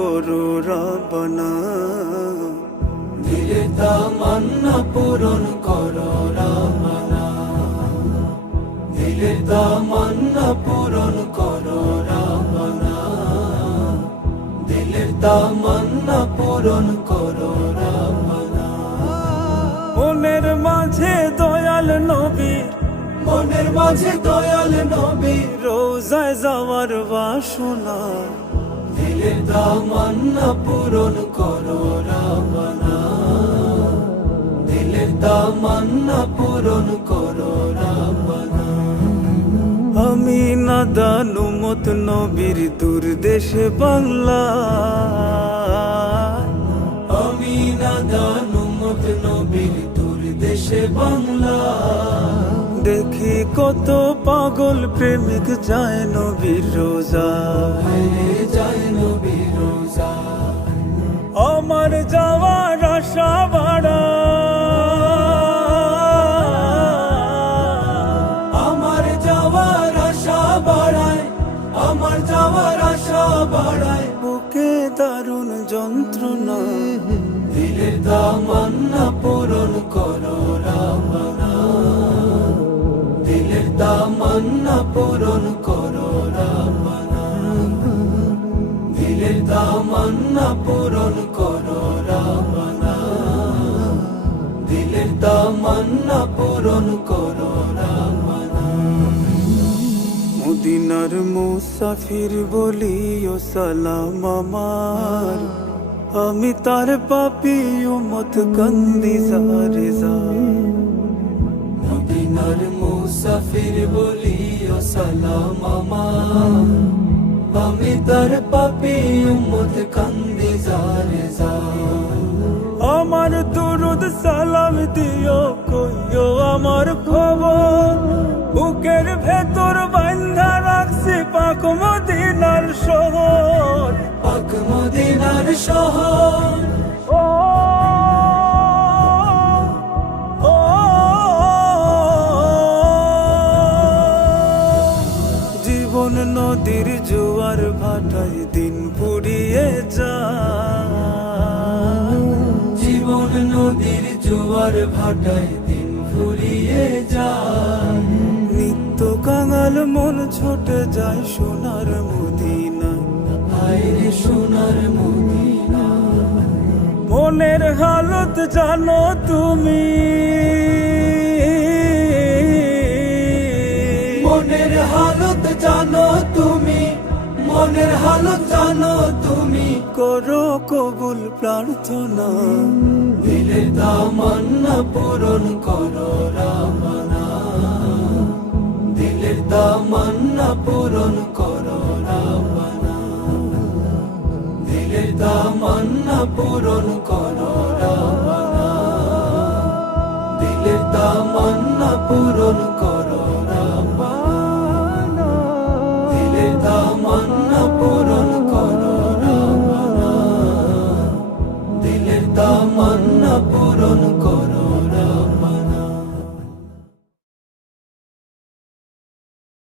করো রাব্বানা, দিলের তামান্না পূরণ করো রাব্বানা, দিলের তামান্না পূরণ করো রাব্বানা, দিলের তামান্না পূরণ করো রাব্বানা। মনের মাঝে দয়াল নবী, মনের মাঝে দয়াল নবী, রোজায় যাওয়ার বাসনা, দিলের তামান্না পূরণ করো রাব্বানা, দিলের তামান্না পূরণ করো রাব্বানা। আমি নাদান উম্মত নবীর দূর দেশে বাংলা, আমি নাদান উম্মত নবীর দূর দেশে বাংলা, দেখি কত পাগল প্রেমিক যায় নবীর রোজা, হায়রে যায় নবীর রোজা। আমার যাওয়ার আশা বাড়া, আমার যাওয়ার আশা বাড়ায়, আমার যাওয়ার আশা বাড়ায়, বুকে দারুণ যন্ত্রণা, দিলের তামান্না পূরণ করো রাব্বানা, দিলের তামান্না পূরণ করো রাব্বানা, দিলের তামান্না পূরণ করো রাব্বানা, দিলের তামান্না পূরণ করো রাব্বানা। মদিনার মুসাফির বলিও সালাম আমার, আমি তার পাপী উম্মত কান্দি জারে যা, মদিনার মুসাফির বলিও সালাম আমার, আমি তার পাপী উম্মত কান্দি জারে যা। আমার দুরুদ সালাম দিও, কইও আমার খবর, বুকের ভেতর বান্ধা রাখছি পাক মদিনার শহর, পাক মদিনার শহর, ও ও জীবন নদীর জোয়ার ভাটায় দিন ফুরিয়ে যায়, জীবন নদীর জোয়ার ভাটায় দিন ফুরিয়ে যায়, নিত্য কাঙাল মন ছোটে যায় সোনার মদিনা, হায়রে সোনার মদিনা। মনের হালত জানো তুমি, মনের হালত জানো তুমি, মনের হালত জানো তুমি, করো কবুল প্রার্থনা, দিলের তামান্না পূরণ করো রাব্বানা, দিলের তামান্না পূরণ করো রাব্বানা, দিলের তামান্না পূরণ করো রাব্বানা, দিলের তামান্না পূরণ করো।